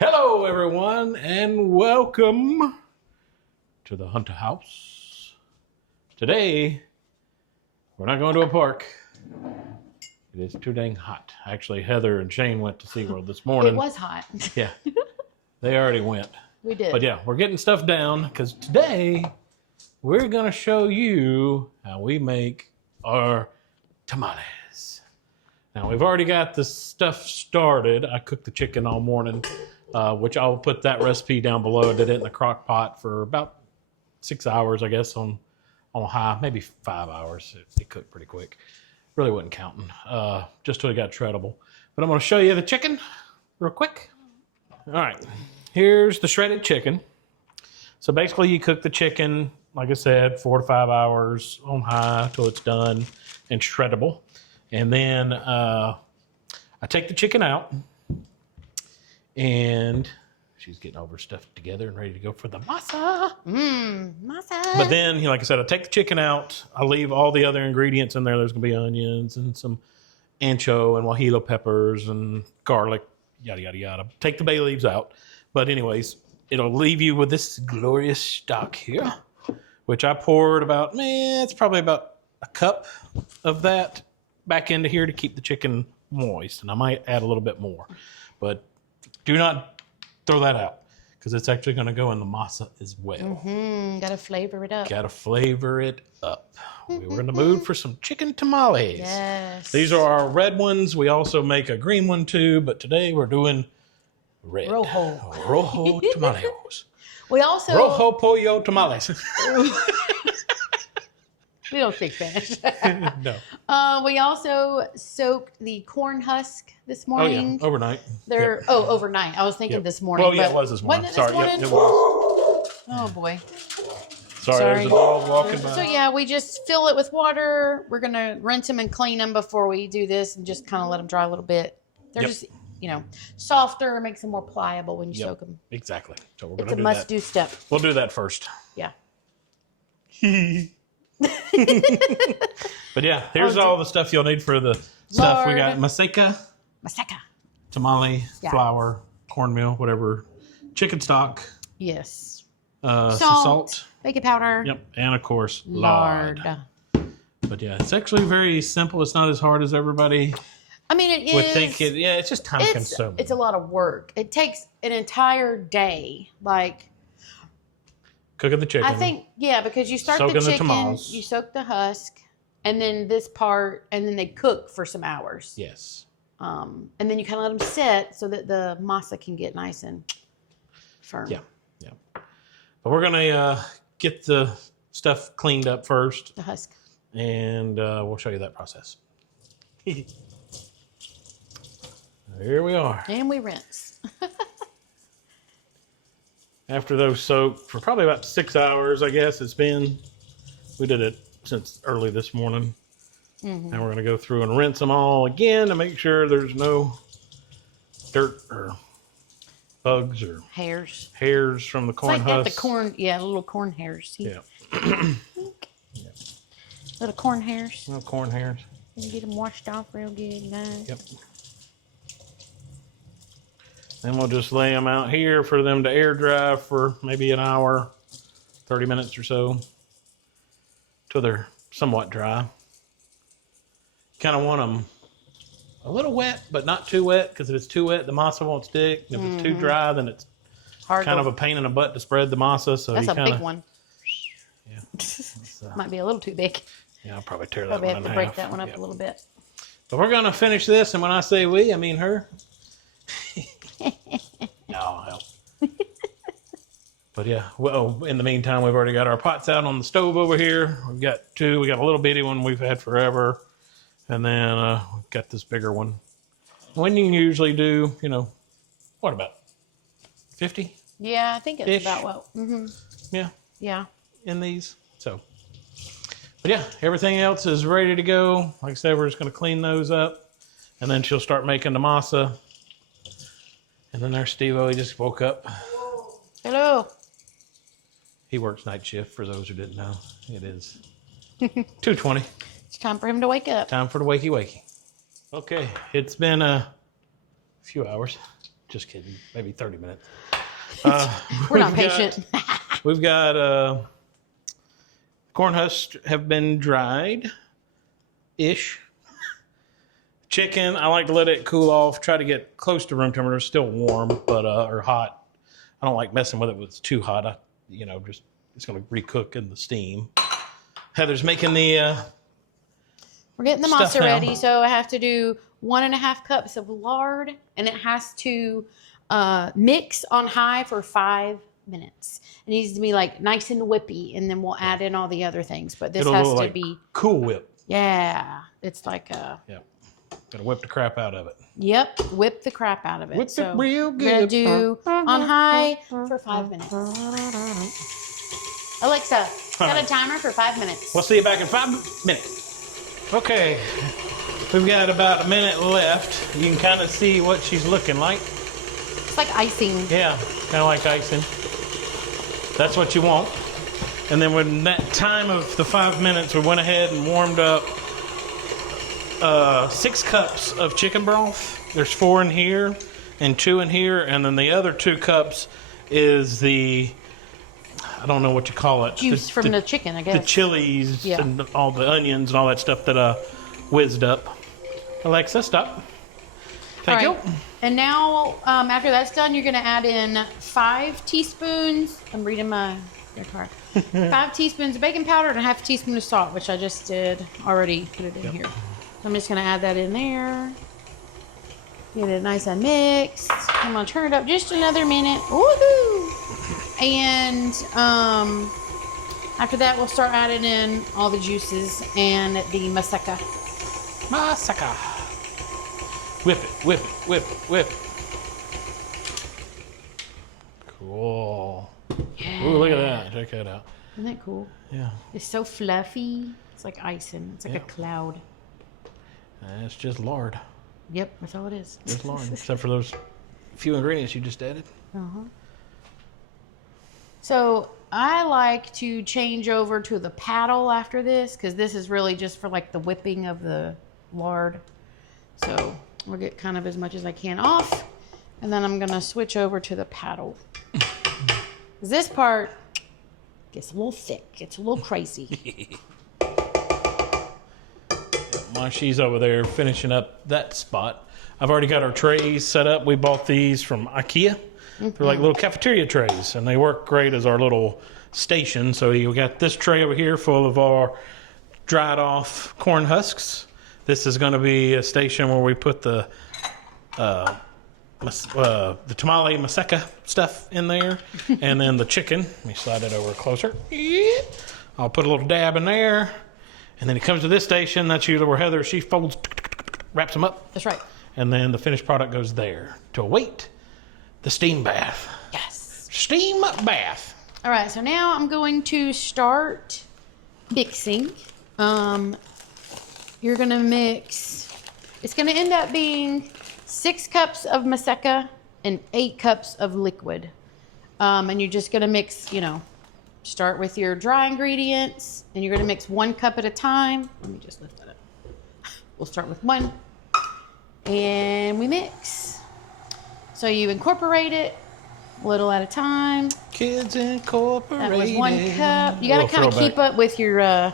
Hello, everyone, and welcome to the Hunter House. Today, we're not going to a park. It is too dang hot. Actually, Heather and Shane went to SeaWorld this morning. It was hot. Yeah, they already went. We did. But yeah, we're getting stuff down because today we're going to show you how we make our tamales. Now, we've already got the stuff started. I cooked the chicken all morning, which I'll put that recipe down below. I did it in the crock pot for about 6 hours, I guess, on high, maybe 5 hours. It cooked pretty quick. Really wasn't counting, just till it got shreddable. But I'm going to show you the chicken real quick. All right, here's the shredded chicken. So basically you cook the chicken, like I said, 4 to 5 hours on high till it's done and shreddable. And then I take the chicken out, and she's getting all her stuff together and ready to go for the masa. Masa. But then, like I said, I take the chicken out. I leave all the other ingredients in there. There's going to be onions and some ancho and guajillo peppers and garlic, yada, yada, yada. Take the bay leaves out. But anyways, it'll leave you with this glorious stock here, which I poured about, it's probably about a cup of that back into here to keep the chicken moist. And I might add a little bit more. But do not throw that out, because it's actually going to go in the masa as well. Gotta flavor it up. Gotta flavor it up. We were in the mood for some chicken tamales. Yes. These are our red ones. We also make a green one too, but today we're doing red. Rojo tamales. We also... Rojo pollo tamales. We don't speak Spanish. No. We also soaked the corn husk this morning. Oh, yeah. Overnight. Overnight. I was thinking this morning. Well, yeah, it was this morning. Sorry. It was. Oh, boy. Sorry, there's a dog walking by. So, yeah, we just fill it with water. We're going to rinse them and clean them before we do this and just kind of let them dry a little bit. They're just, softer, makes them more pliable when you soak them. Exactly. So we're going to It's a must-do step. We'll do that first. Yeah. But yeah, here's all the stuff you'll need for the stuff. We got Maseca, tamale, flour, cornmeal, whatever, chicken stock. Yes. Some salt. Baking powder. Yep. And of course, lard. But yeah, it's actually very simple. It's not as hard as everybody would think. It's just time consuming. It's a lot of work. It takes an entire day. Cooking the chicken. I think, because you start the chicken, you soak the husk, and then this part, and then they cook for some hours. Yes. And then you kind of let them sit so that the masa can get nice and firm. Yeah. But we're going to get the stuff cleaned up first. The husk. And we'll show you that process. Here we are. And we rinse. After those soaked for probably about 6 hours, I guess it's been. We did it since early this morning. Now we're going to go through and rinse them all again to make sure there's no dirt or bugs or hairs from the corn husk. husk. The corn, little corn hairs. See? Yeah. Little corn hairs. Little corn hairs. And get them washed off real good. Nice. Yep. Then we'll just lay them out here for them to air dry for maybe an hour, 30 minutes or so, till they're somewhat dry. Kind of want them a little wet, but not too wet, because if it's too wet, the masa won't stick. If it's too dry, then it's kind of a pain in the butt to spread the masa. So that's a big one. Yeah. Might be a little too big. Yeah, I'll probably tear that one in half. Probably have to break that one up a little bit. But we're going to finish this, and when I say we, I mean her. No, help. But yeah, well, in the meantime, we've already got our pots out on the stove over here. We've got two. We got a little bitty one we've had forever. And then we've got this bigger one. When you usually do, what about 50? Yeah, I think it's about what? Yeah. Yeah. In these. So, but yeah, everything else is ready to go. Like I said, we're just going to clean those up. And then she'll start making the masa. And then there's Steve-O. He just woke up. Hello. He works night shift, for those who didn't know. It is 2:20. It's time for him to wake up. Time for the wakey wakey. Okay, it's been a few hours. Just kidding. Maybe 30 minutes. We're not patient. We've got corn husks have been dried-ish. Chicken, I like to let it cool off. Try to get close to room temperature. It's still warm, but or hot. I don't like messing with it when it's too hot. Just it's going to recook in the steam. Heather's making the. We're getting the masa ready, so I have to do 1.5 cups of lard, and it has to mix on high for 5 minutes. It needs to be like nice and whippy, and then we'll add in all the other things. But this has to be Cool Whip. Yeah, it's like a. Yeah. Gotta whip the crap out of it. Yep, whip the crap out of it. Whip it real good. We're gonna do on high for 5 minutes. Alexa, set a timer for 5 minutes. We'll see you back in 5 minutes. Okay, we've got about a minute left. You can kind of see what she's looking like. It's like icing. Yeah, kind of like icing. That's what you want. And then when that time of the 5 minutes, we went ahead and warmed up 6 cups of chicken broth. There's 4 in here and 2 in here, and then the other 2 cups is the, I don't know what you call it. Juice from the chicken, I guess. The chilies and all the onions and all that stuff that whizzed up. Alexa, stop. Thank you. And now, after that's done, you're going to add in 5 teaspoons. I'm reading my card. 5 teaspoons of baking powder and a half a teaspoon of salt, which I just did already. Put it in here. I'm just going to add that in there. Get it nice and mixed. I'm going to turn it up just another minute. Woohoo! And after that, we'll start adding in all the juices and the Maseca. Maseca. Whip it, whip it, whip it, whip it. Cool. Yeah. Ooh, look at that. Check that out. Isn't that cool? Yeah. It's so fluffy. It's like icing. It's like a cloud. It's just lard. Yep, that's all it is. Just lard, except for those few ingredients you just added. Uh-huh. So I like to change over to the paddle after this, because this is really just for like the whipping of the lard. So we'll get kind of as much as I can off, and then I'm gonna switch over to the paddle. This part gets a little thick. It's a little crazy. While she's over there finishing up that spot, I've already got our trays set up. We bought these from IKEA. They're like little cafeteria trays, and they work great as our little station. So you got this tray over here full of our dried off corn husks. This is going to be a station where we put the tamale Maseca stuff in there, and then the chicken. Let me slide it over closer. I'll put a little dab in there, and then it comes to this station. That's usually where Heather, she folds, wraps them up. That's right. And then the finished product goes there to await the steam bath. Yes. Steam bath. All right, so now I'm going to start mixing. You're going to mix. It's going to end up being 6 cups of Maseca and 8 cups of liquid. And you're just going to mix, start with your dry ingredients, and you're going to mix 1 cup at a time. Let me just lift that up. We'll start with 1, and we mix. So you incorporate it a little at a time. Kids Incorporated. That was 1 cup. You got to kind of keep up with your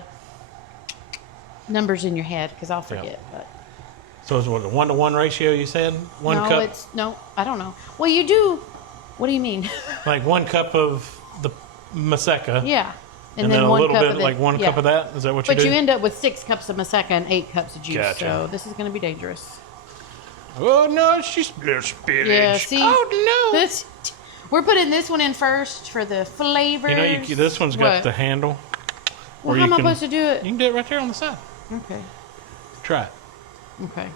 numbers in your head, because I'll forget. Yep. But. So it's what, a 1-to-1 ratio you said? 1 cup? No, I don't know. Well, you do. What do you mean? Like 1 cup of the Maseca. Yeah. And then a little bit, like 1 cup of that? Is that what you do? But you end up with 6 cups of Maseca and 8 cups of juice. Gotcha. So this is going to be dangerous. Oh, no, she spilled spinach. Yeah, see? Oh, no. We're putting this one in first for the flavors. This one's got the handle. Well, how am I supposed to do it? You can do it right there on the side. Okay. Try it. Okay.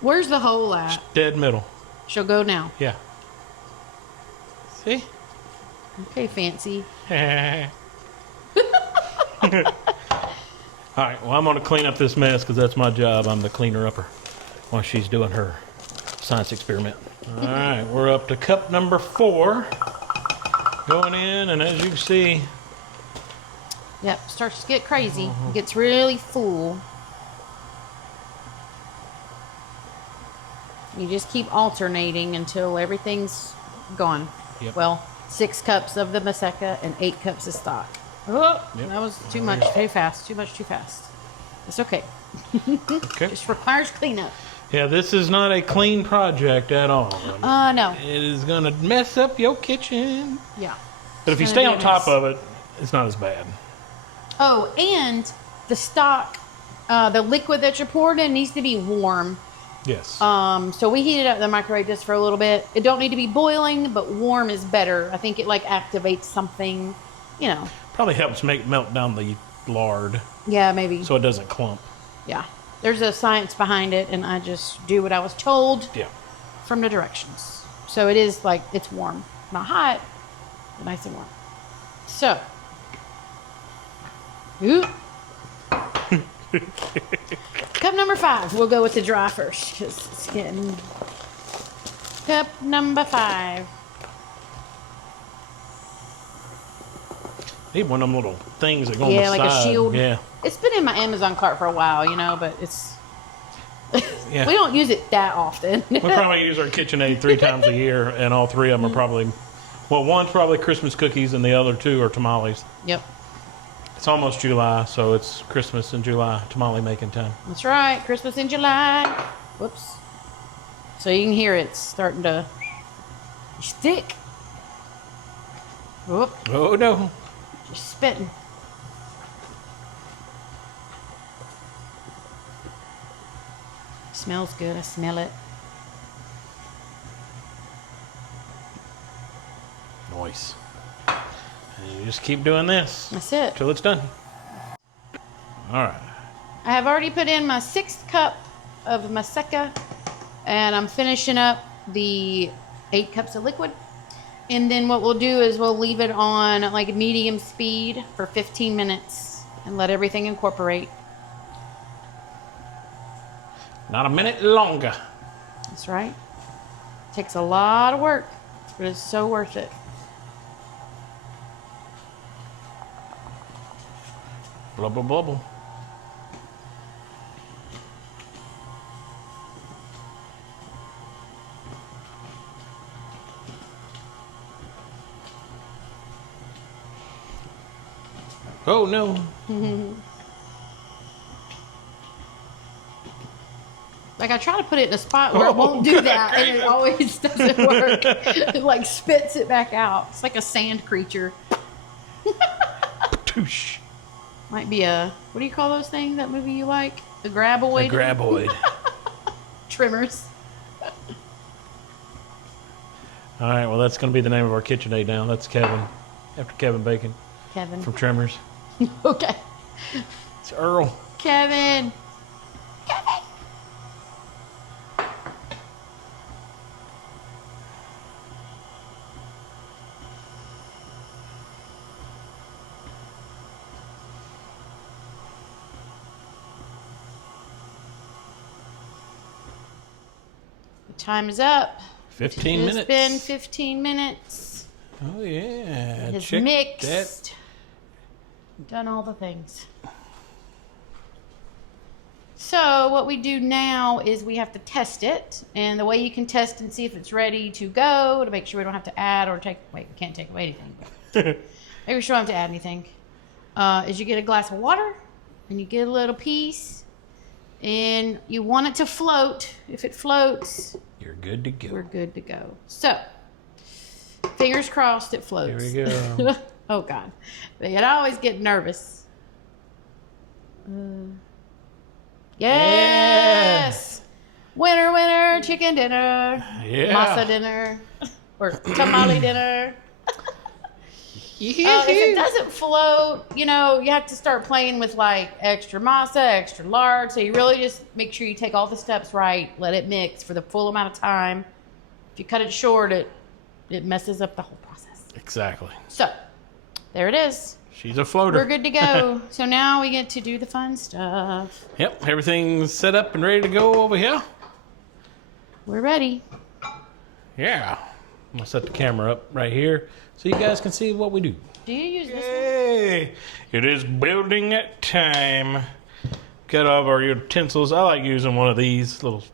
Where's the hole at? It's dead middle. She'll go now. Yeah. See? Okay, fancy. All right, well, I'm going to clean up this mess because that's my job. I'm the cleaner upper while she's doing her science experiment. All right, we're up to cup number 4 going in, and as you can see... Yep, starts to get crazy. It gets really full. You just keep alternating until everything's gone. Yep. Well, 6 cups of the Maseca and 8 cups of stock. Oh, Yep. that was too much, too fast, too much, too fast. It's okay. Okay. Just requires cleanup. Yeah, this is not a clean project at all. No. It is going to mess up your kitchen. Yeah. But if you It's stay gonna on be a top mess. of it, it's not as bad. Oh, and the stock, the liquid that you're pouring in needs to be warm. Yes. So we heat it up in the microwave just for a little bit. It don't need to be boiling, but warm is better. I think it like activates something, you know. Probably helps melt down the lard Yeah, maybe. so it doesn't clump. Yeah. There's a science behind it, and I just do what I was told Yeah. from the directions. So it is like, it's warm. Not hot, but nice and warm. So. Ooh. Cup number 5. We'll go with the dry first, because it's getting... Cup number 5. Need one of them little things that go on Yeah, the like side. a shield. Yeah. It's been in my Amazon cart for a while, you know, but it's... Yeah. We don't use it that often. We probably use our KitchenAid 3 times a year, and all 3 of them are probably... Well, one's probably Christmas cookies, and the other 2 are tamales. Yep. It's almost July, so it's Christmas in July, tamale making time. That's right. Christmas in July. Whoops. So you can hear it starting to stick. Whoop. Oh, no. Just spitting. Smells good. I smell it. Nice. And you just keep doing this That's it. till it's done. All right. I have already put in my 6th cup of Maseca, and I'm finishing up the 8 cups of liquid. And then what we'll do is we'll leave it on like medium speed for 15 minutes and let everything incorporate. Not a minute longer. That's right. Takes a lot of work, but it's so worth it. Blubble, bubble. Oh, no. Like I try to put it in a spot where it won't do that, and it always doesn't work. It like spits it back out. It's like a sand creature. Patoosh. Might be a, what do you call those things? That movie you like? A graboid? A graboid. Trimmers. All right, well, that's going to be the name of our KitchenAid now. That's Kevin, after Kevin Bacon Kevin. from Tremors. Okay. It's Earl. Kevin. The time is up. 15 minutes. It's been 15 minutes. Oh, yeah. It's Check mixed. that. Done all the things. So what we do now is we have to test it. And the way you can test and see if it's ready to go, to make sure we don't have to add or take, wait, we can't take away anything. Make sure we don't have to add anything. Is you get a glass of water and you get a little piece and you want it to float. If it floats, You're good to go. we're good to go. So, fingers crossed it floats. Here we go. Oh, God. I'd always get nervous. Yes! Winner, winner, chicken dinner. Yeah. Masa dinner. Or tamale dinner. If it doesn't float, you know, you have to start playing with like extra masa, extra lard. So you really just make sure you take all the steps right, let it mix for the full amount of time. If you cut it short, it messes up the whole process. Exactly. So, there it is. She's a floater. We're good to go. So now we get to do the fun stuff. Yep, everything's set up and ready to go over here. We're ready. Yeah. I'm going to set the camera up right here so you guys can see what we do. Do you use this Hey, it is building time. Got all of our utensils. I like using one of these little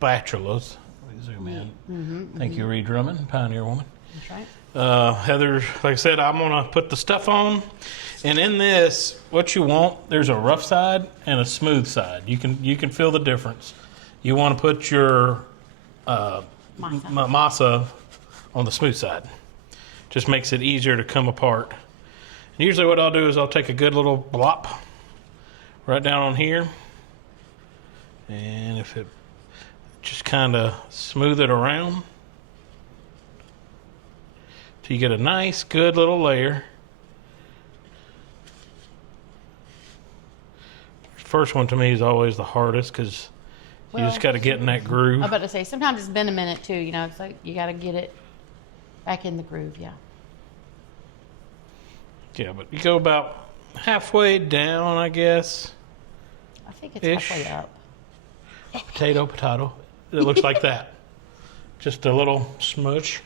spatulas. zoom in. Thank you, Ree Drummond, Pioneer Woman. That's right. Heather, like I said, I'm gonna put the stuff on, and in this, what you want, there's a rough side and a smooth side. You can feel the difference. You want to put your masa on the smooth side. Just makes it easier to come apart. And usually what I'll do is I'll take a good little blop right down on here, and if it just kind of smooth it around till you get a nice good little layer. First one to me is always the hardest because you just got to get in that groove. I was about to say, sometimes it's been a minute too, you know, it's like you got to get it back in the groove, yeah. Yeah, but you go about halfway down, I guess. I think it's halfway up. Potato. It looks like that. Just a little smudge.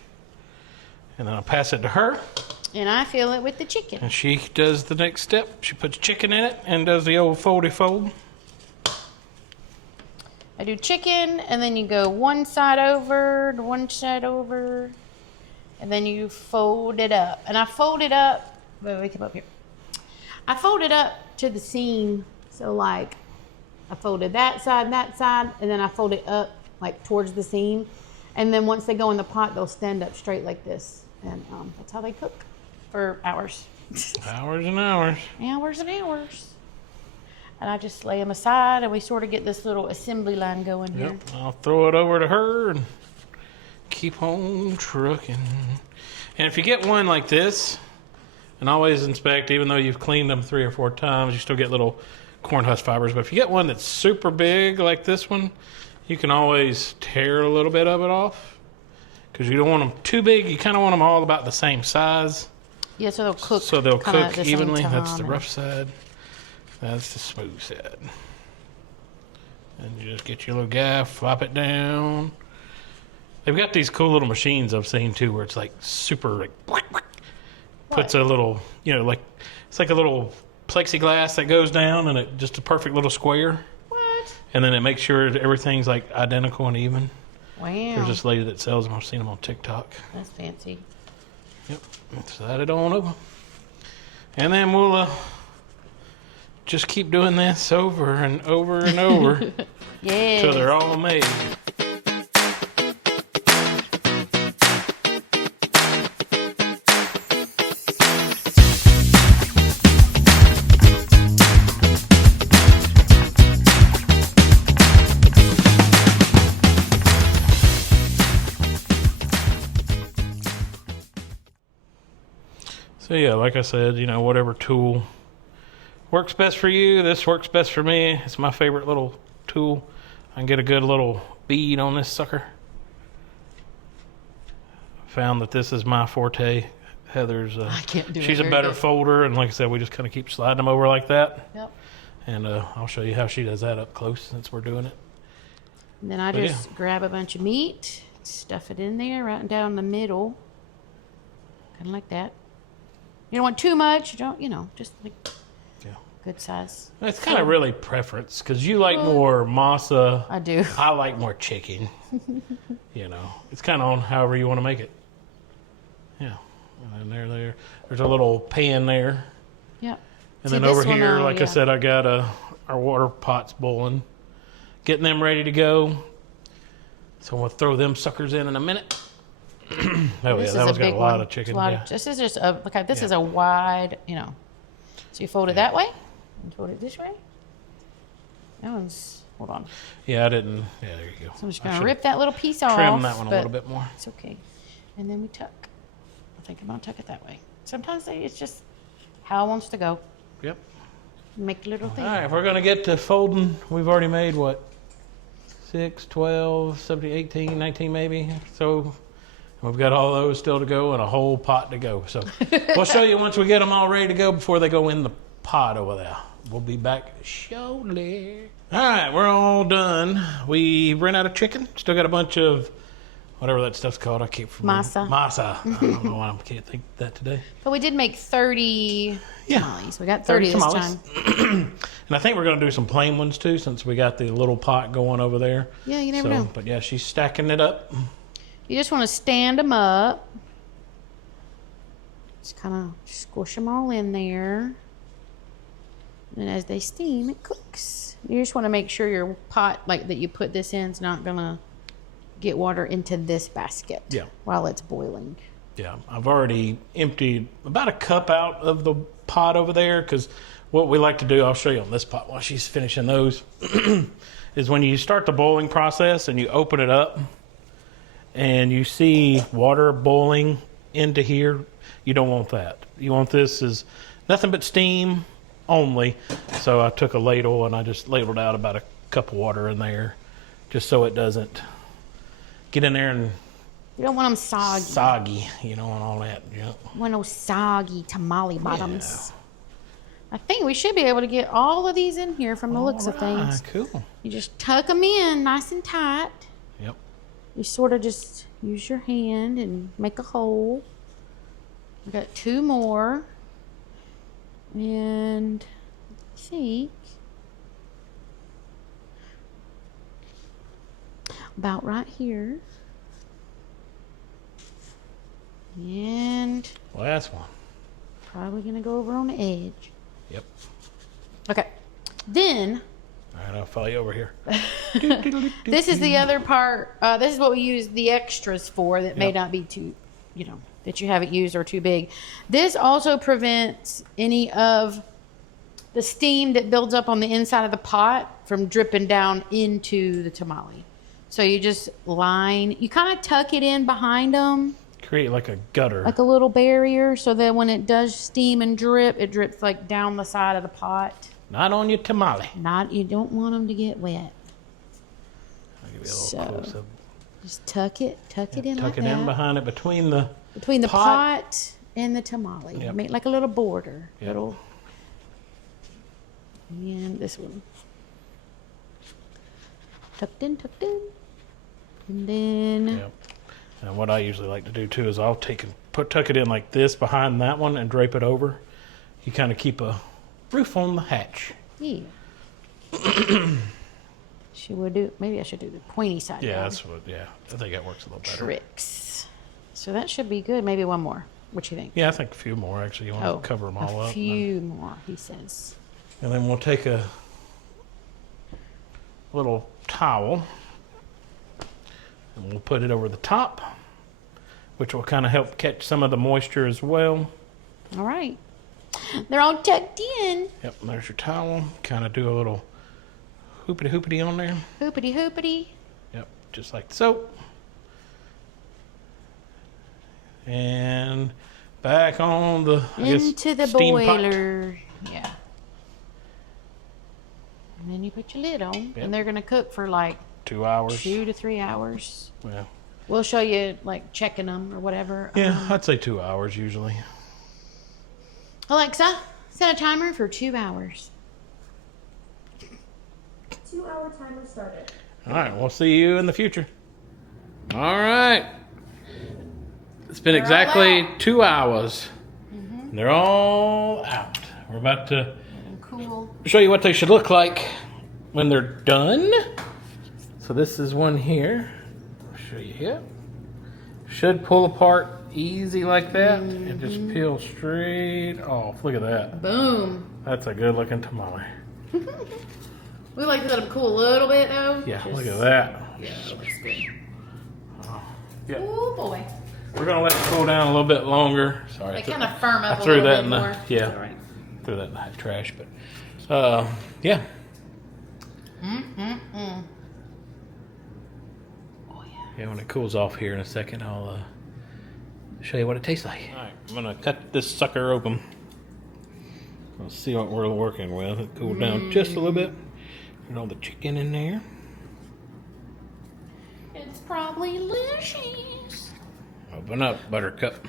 And then I'll pass it to her. And I fill it with the chicken. And she does the next step. She puts chicken in it and does the old foldy fold. I do chicken, and then you go one side over, and then you fold it up. And I fold it up, wait, come up here. I fold it up to the seam, so like I folded that side, and then I fold it up like towards the seam. And then once they go in the pot, they'll stand up straight like this. And that's how they cook for hours. Hours and hours. Hours and hours. And I just lay them aside, and we sort of get this little assembly line going here. Yep, I'll throw it over to her and keep on trucking. And if you get one like this, and always inspect, even though you've cleaned them 3 or 4 times, you still get little corn husk fibers. But if you get one that's super big like this one, you can always tear a little bit of it off because you don't want them too big. You kind of want them all about the same size. Yeah, so they'll cook. So they'll cook the evenly. same time. That's the rough side. That's the smooth side. And you just get your little gaff, flop it down. They've got these cool little machines I've seen too, where it's like super like puts a little, you know, like it's like a little plexiglass that goes down, and it just a perfect little square. What? And then it makes sure everything's like identical and even. Wow. There's this lady that sells them. I've seen them on TikTok. That's fancy. Yep. Slide it on over. And then we'll just keep doing this over and over and over. Yeah. Till they're all made. So yeah, like I said, you know, whatever tool works best for you. This works best for me. It's my favorite little tool. I can get a good little bead on this sucker. Found that this is my forte. Heather's, I can't do it she's a very better good. folder, and like I said, we just kind of keep sliding them over like that. Yep. And I'll show you how she does that up close since we're doing it. And then I But just grab a bunch of meat, stuff it in there, right down the middle, kind of like that. You don't want too much. You don't, you know, just like good size. It's kind of really preference because you like more masa. I do. I like more chicken. You know, it's kind of on however you want to make it. Yeah, and then there's a little pan there. Yep. And See, then this over one, here, like I yeah. said, I got our water pots boiling, getting them ready to go. So we'll throw them suckers in a minute. Oh This yeah, that is one's got big a lot one. of chicken. It's a lot Yeah. this is just a okay. This Yeah. is a wide, you know. So you fold it that way, and fold it this way. That one's. Hold on. Yeah, I didn't. Yeah, there you go. So I'm just I gonna should've rip that little piece off. trimmed that one a but little bit more. It's okay. And then we tuck. I think I'm gonna tuck it that way. Sometimes it's just how it wants to go. Yep. Make little All things. right, if we're gonna get to folding, we've already made what? 6, 12, 17, 18, 19 maybe. So we've got all those still to go and a whole pot to go. So we'll show you once we get them all ready to go before they go in the pot over there. We'll be back shortly. All right, we're all done. We ran out of chicken. Still got a bunch of whatever that stuff's called. I keep remembering. Masa. Masa. I don't know why I can't think of that today. But we did make 30 tamales. We got 30 30 this tamales. time. And I think we're going to do some plain ones too, since we got the little pot going over there. Yeah, you never know. But yeah, she's stacking it up. You just want to stand them up. Just kind of squish them all in there. And as they steam, it cooks. You just want to make sure your pot, like that you put this in, is not going to get water into this basket while it's boiling. Yeah, I've already emptied about a cup out of the pot over there, because what we like to do, I'll show you on this pot while she's finishing those, is when you start the boiling process and you open it up and you see water boiling into here, you don't want that. You want this as nothing but steam only. So I took a ladle and I just ladled out about a cup of water in there, just so it doesn't get in there and you don't want them soggy. Soggy, you know, and all that. Yeah. Want no soggy tamale bottoms. Yeah. I think we should be able to get all of these in here from the looks of things. Cool. You just tuck them in nice and tight. Yep. You sort of just use your hand and make a hole. I got 2 more. And I think about right here. And last one. Probably gonna go over on the edge. Yep. Okay. Then all right, I'll follow you over here. this is the other part. This is what we use the extras for that may not be too, you know, that you haven't used or too big. This also prevents any of the steam that builds up on the inside of the pot from dripping down into the tamale. So you just you kind of tuck it in behind them. Create like a gutter. Like a little barrier, so that when it does steam and drip, it drips like down the side of the pot. Not on your tamale. You don't want them to get wet. I'll give you a little close up. Just tuck it in like that. Tuck it in behind it, between the pot and the tamale. Yep. Make like a little border. Yep. And this one. Tucked in. And then Yep. And what I usually like to do too is I'll tuck it in like this behind that one and drape it over. You kind of keep a roof on the hatch. Yeah. Maybe I should do the pointy side. Yeah, that's what. Yeah, I think that works a little better. Tricks. So that should be good. Maybe one more. What you think? Yeah, I think a few more actually. You want to cover them all up. A few more, he says. And then we'll take a little towel and we'll put it over the top, which will kind of help catch some of the moisture as well. All right. They're all tucked in. Yep, and there's your towel. Kind of do a little hoopity on there. Hoopity. Yep, just like so. And back on the into the steam boiler. Pot. Yeah. And then you put your lid on, Yep. and they're gonna cook for like 2 hours. 2 to 3 hours. Yeah. We'll show you like checking them or whatever. Yeah, I'd say 2 hours usually. Alexa, set a timer for 2 hours. 2-hour timer started. All right, we'll see you in the future. All right. It's been exactly 2 hours. Mm-hmm. They're all out. We're about to Cool. show you what they should look like when they're done. So this is one here. I'll show you here. Should pull apart easy like that and just peel straight off. Look at that. Boom. That's a good looking tamale. We like to let them cool a little bit though. Yeah, look at that. Yeah, that looks good. Yeah. Oh boy. We're gonna let it cool down a little bit longer. Sorry, They kind of firm up I a threw little that bit in more. the All right. threw that in the trash, but yeah. Oh yeah. Yeah, when it cools off here in a second, I'll show you what it tastes like. All right, I'm gonna cut this sucker open. Let's see what we're working with. It cooled down just a little bit. Put all the chicken in there. It's probably delicious. Open up, Buttercup.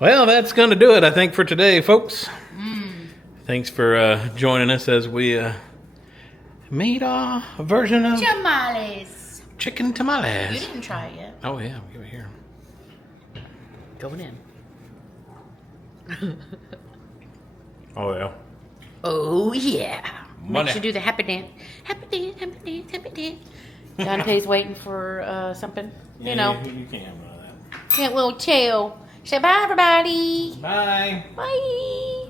Well, that's going to do it, I think, for today, folks. Thanks for joining us as we made a version of Tamales. chicken You tamales. didn't try it yet. Oh yeah, give it here. Going in. Oh yeah. Oh yeah. Money. Makes you do the happy dance. Happy dance, happy dance, happy dance. Dante's waiting for something. You know. You can't have none of that. Can't little chill. Say bye everybody. Bye. Bye.